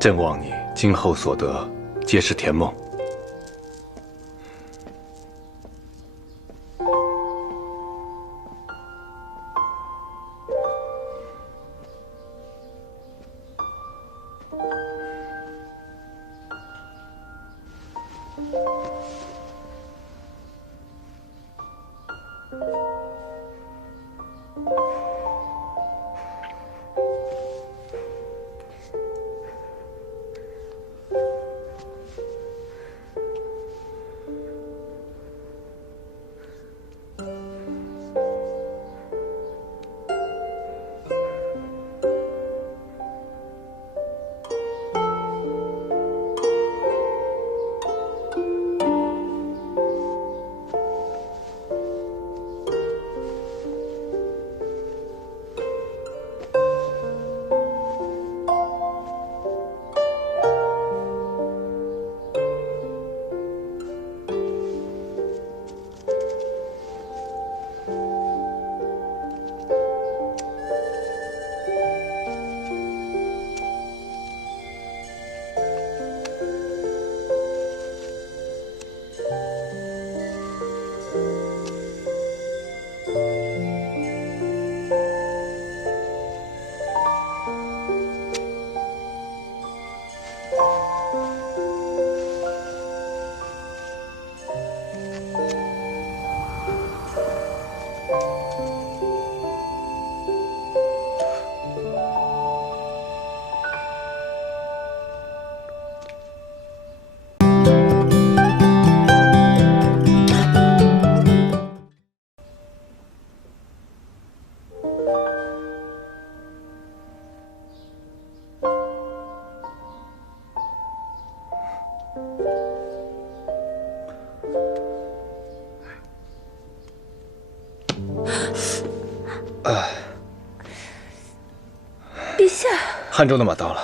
朕望你今后所得，皆是甜梦。陛下，汉中的马到了。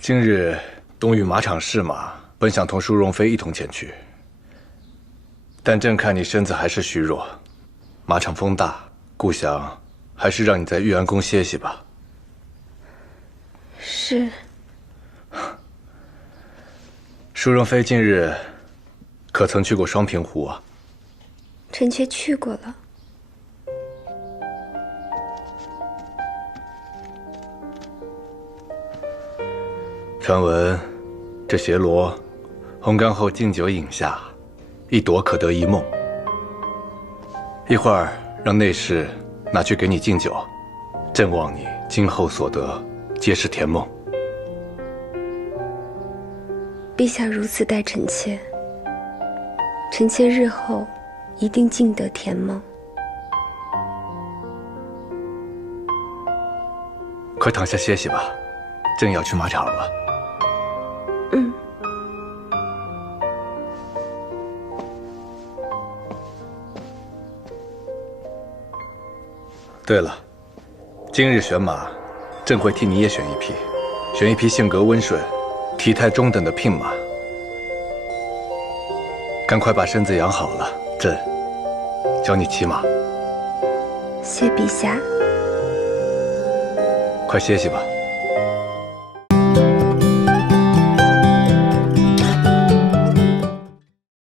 今日东域马场试马，本想同淑容妃一同前去，但朕看你身子还是虚弱，马场风大，故想还是让你在玉安宫歇息吧。是。淑容妃近日可曾去过双平湖啊？臣妾去过了。传闻这伽罗烘干后敬酒饮下，一夺可得一梦。一会儿让内侍拿去给你敬酒，朕望你今后所得，皆是甜梦。陛下如此待臣妾，臣妾日后一定尽得甜梦。快躺下歇息吧，朕要去马场了。嗯。对了，今日选马，朕会替你也选一匹，选一匹性格温顺、体态中等的聘马。赶快把身子养好了，朕教你骑马。谢陛下。快歇息吧。